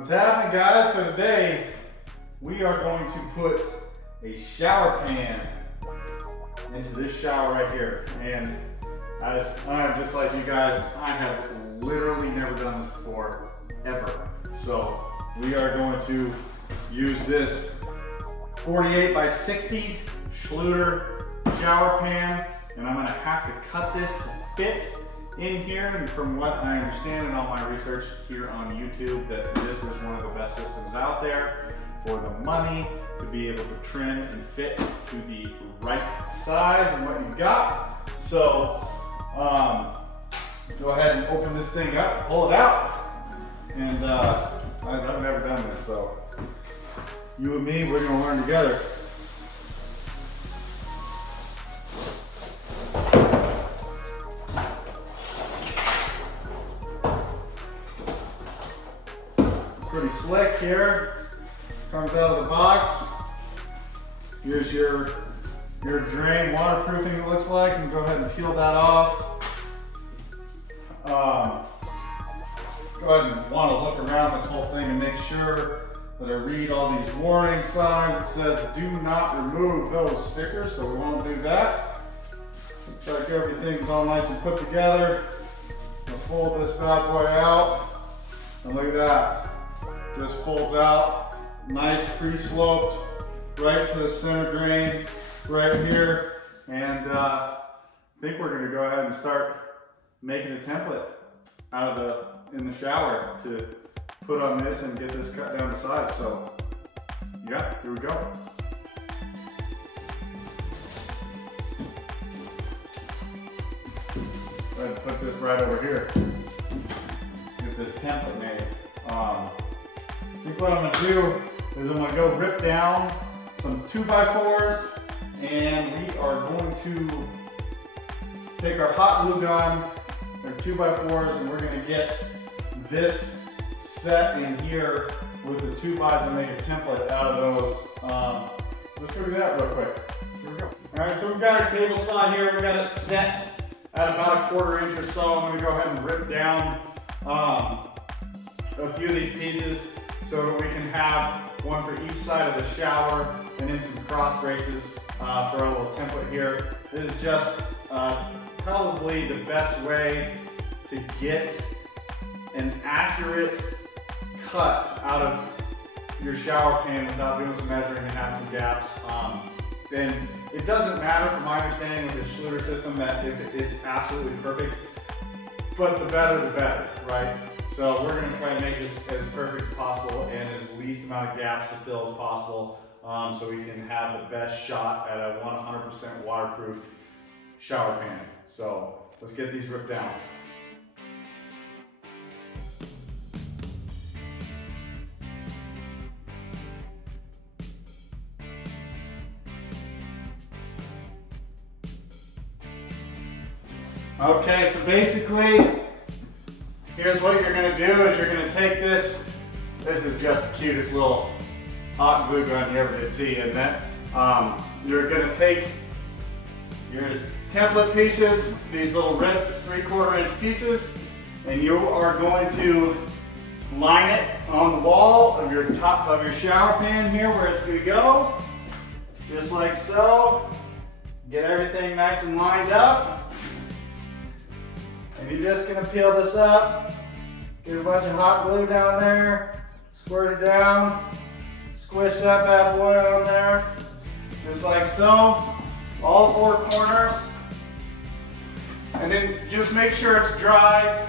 What's happening, guys? So today we are going to put a shower pan into this shower right here. And as I'm just like you guys, I have literally never done this before, ever. So we are going to use this 48 by 60 Schluter shower pan, and I'm gonna have to cut this to fit in here. And from what I understand in all my research here on YouTube, that this is one of the best systems out there for the money to be able to trim and fit to the right size and what you've got. So go ahead and open this thing up, pull it out, and guys, I've never done this, so you and me, we're gonna learn together. Pretty slick here. Comes out of the box. Here's your drain, waterproofing it looks like. And go ahead and peel that off. Go ahead and want to look around this whole thing and make sure that I read all these warning signs. It says do not remove those stickers, so we won't do that. Looks like everything's all nice and put together. Let's fold this bad boy out. And look at that. Just folds out, nice pre-sloped, right to the center drain, right here. And I think we're gonna go ahead and start making a template in the shower to put on this and get this cut down to size. So yeah, here we go. Go ahead and put this right over here. Get this template made. I think what I'm gonna do is I'm gonna go rip down some 2x4s, and we are going to take our hot glue gun, our 2x4s, and we're gonna get this set in here with the 2x and make a template out of those. Let's go do that real quick. Here we go. All right, so we've got our table saw here. We got it set at about 1/4 inch or so. I'm gonna go ahead and rip down a few of these pieces so that we can have one for each side of the shower, and then some cross braces for our little template here. This is just probably the best way to get an accurate cut out of your shower pan without doing some measuring and having some gaps. And it doesn't matter, from my understanding with the Schluter system, that if it's absolutely perfect, but the better, right? So we're gonna try to make this as perfect as possible and as least amount of gaps to fill as possible, so we can have the best shot at a 100% waterproof shower pan. So let's get these ripped down. Okay, so basically, here's what you're gonna do is you're gonna take this. This is just the cutest little hot glue gun you ever did see, isn't it? You're gonna take your template pieces, these little red 3/4 inch pieces, and you are going to line it on the wall of your top of your shower pan here where it's gonna go, just like so. Get everything nice and lined up. And you're just gonna peel this up, get a bunch of hot glue down there, squirt it down, squish that bad boy on there, just like so, all 4 corners. And then just make sure it's dry.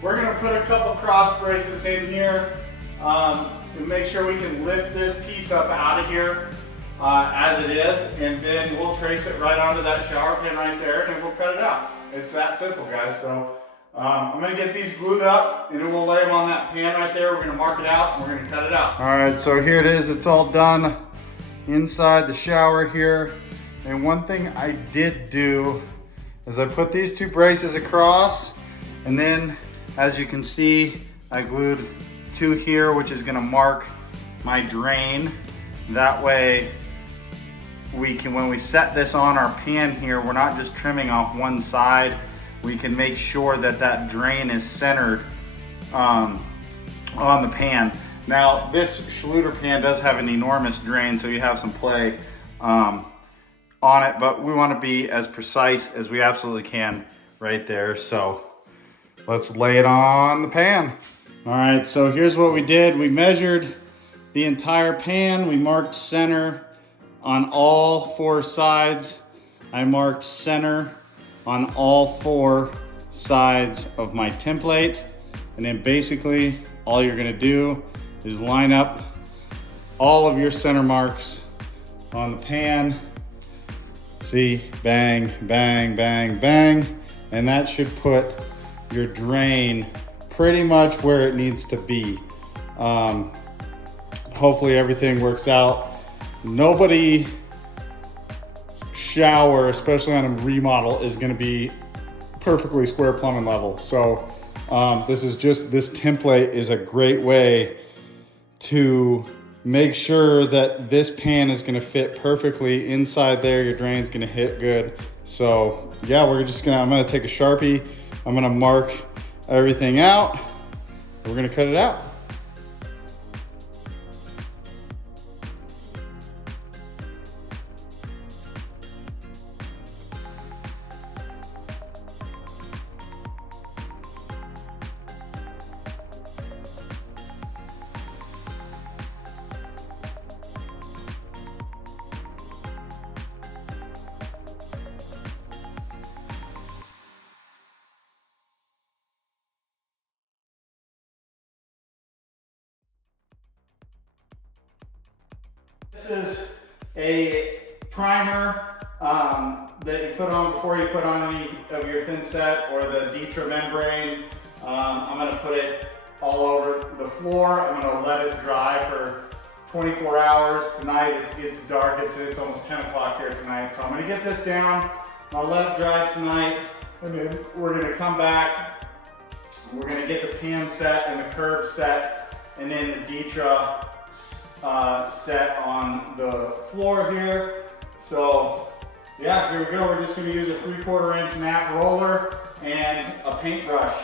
We're gonna put a couple cross braces in here to make sure we can lift this piece up out of here as it is, and then we'll trace it right onto that shower pan right there, and then we'll cut it out. It's that simple, guys. So I'm gonna get these glued up, and then we'll lay them on that pan right there. We're gonna mark it out, and we're gonna cut it out. All right, so here it is. It's all done inside the shower here. And one thing I did do is I put these 2 braces across, and then as you can see, I glued 2 here, which is gonna mark my drain. That way we can, when we set this on our pan here, we're not just trimming off one side. We can make sure that that drain is centered on the pan. Now this Schluter pan does have an enormous drain, so you have some play on it, but we want to be as precise as we absolutely can right there. So let's lay it on the pan. All right, so here's what we did. We measured the entire pan. We marked center on all 4 sides. I marked center on all 4 sides of my template. And then basically all you're gonna do is line up all of your center marks on the pan. See, bang, bang, bang, bang. And that should put your drain pretty much where it needs to be. Hopefully everything works out. Nobody shower, especially on a remodel, is gonna be perfectly square plumbing level. So this template is a great way to make sure that this pan is gonna fit perfectly inside there. Your drain's gonna hit good. So yeah, I'm gonna take a Sharpie. I'm gonna mark everything out. We're gonna cut it out. This is a primer that you put on before you put on any of your thin set or the Ditra membrane. I'm gonna put it all over the floor. I'm gonna let it dry for 24 hours. Tonight it's dark, it's almost 10 o'clock here tonight. So I'm gonna get this down, I'll let it dry tonight, and then we're gonna come back. We're gonna get the pan set and the curb set, and then the Ditra set on the floor here. So yeah, here we go. We're just gonna use a 3/4 inch mat roller and a paintbrush.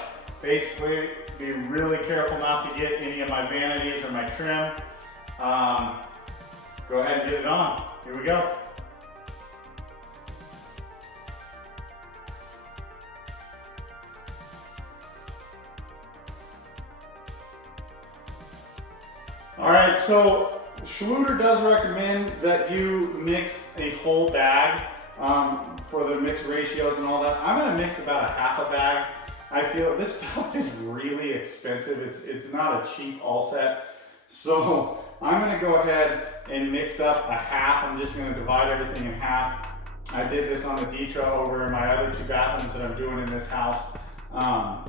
Basically, be really careful not to get any of my vanities or my trim. Go ahead and get it on. Here we go. All right, so Schluter does recommend that you mix a whole bag for the mix ratios and all that. I'm gonna mix about a half a bag. I feel this stuff is really expensive. It's not a cheap all set. So I'm gonna go ahead and mix up a half. I'm just gonna divide everything in half. I did this on the Ditra over in my other 2 bathrooms that I'm doing in this house.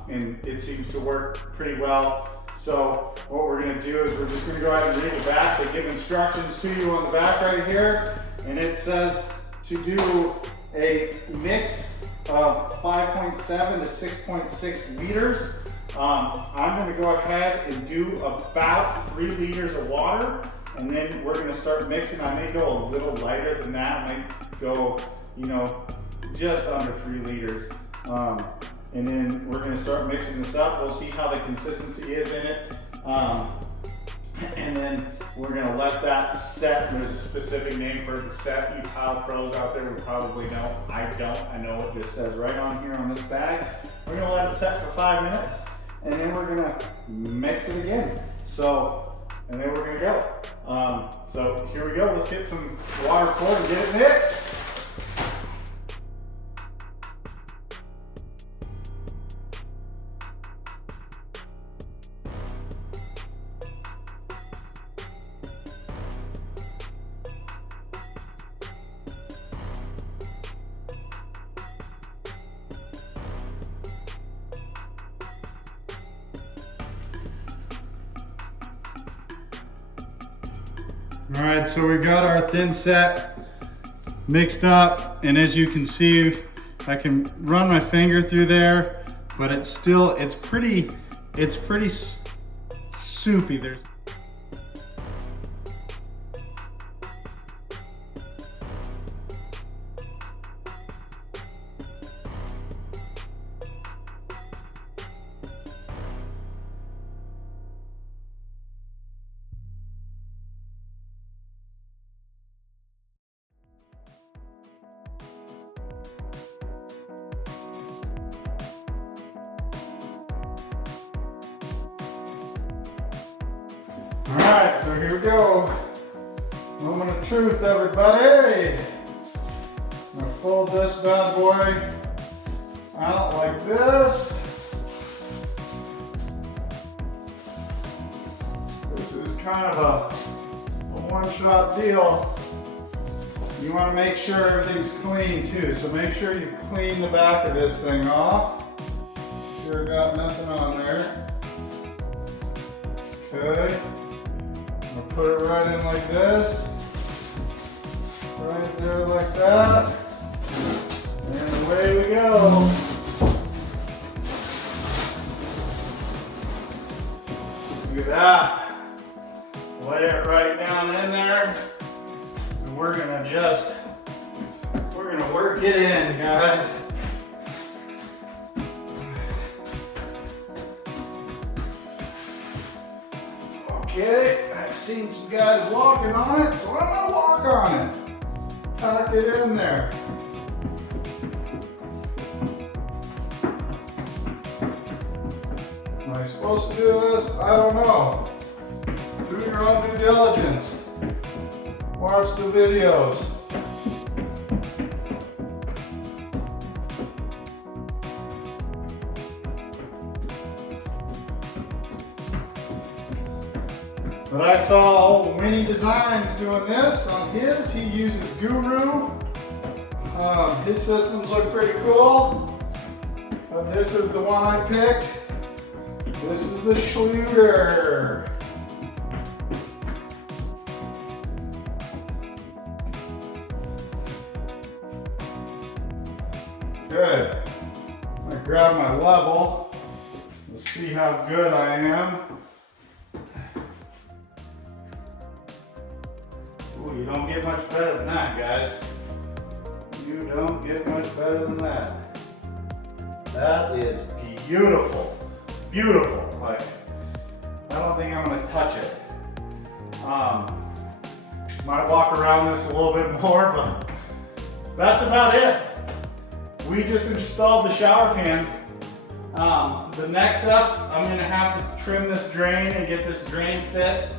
And it seems to work pretty well. So what we're gonna do is we're just gonna go ahead and read the back. They give instructions to you on the back right here. And it says to do a mix of 5.7 to 6.6 liters. I'm gonna go ahead and do about 3 liters of water. And then we're gonna start mixing. I may go a little lighter than that. I might go, just under 3 liters. And then we're gonna start mixing this up. We'll see how the consistency is in it. And then we're gonna let that set. There's a specific name for the set. You tile pros out there would probably know. I don't. I know what this says right on here on this bag. We're gonna let it set for 5 minutes, and then we're gonna mix it again. And then we're gonna go. So here we go. Let's get some water poured and get it mixed. All right, so we got our thin set mixed up, and as you can see, I can run my finger through there, but it's pretty soupy. Alright, so here we go. Moment of truth, everybody. I'm gonna fold this bad boy out like this. This is kind of a one-shot deal. You want to make sure everything's clean too, so make sure you've cleaned the back of this thing off. Sure got nothing on there. Okay. I'm gonna put it right in like this. Right there like that. And away we go. Look at that. Lay it right down in there. And we're gonna work it in, guys. Okay, I've seen some guys walking on it, so I'm gonna walk on it. Pack it in there. Am I supposed to do this? I don't know. Do your own due diligence. Watch the videos. But I saw Winnie Designs doing this on his. He uses Guru. His systems look pretty cool. But this is the one I picked. This is the Schluter. Good. I'm gonna grab my level. Let's see how good I am. Ooh, you don't get much better than that, guys. You don't get much better than that. That is beautiful. Beautiful. Like, I don't think I'm gonna touch it. Might walk around this a little bit more, but that's about it. We just installed the shower pan. The next up, I'm gonna have to trim this drain and get this drain fit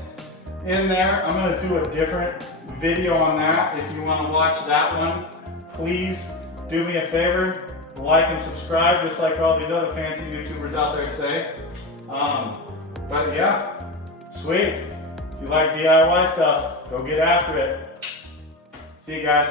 in there. I'm gonna do a different video on that. If you wanna watch that one, please do me a favor, like and subscribe, just like all these other fancy YouTubers out there say. But yeah, sweet. If you like DIY stuff, go get after it. See you guys.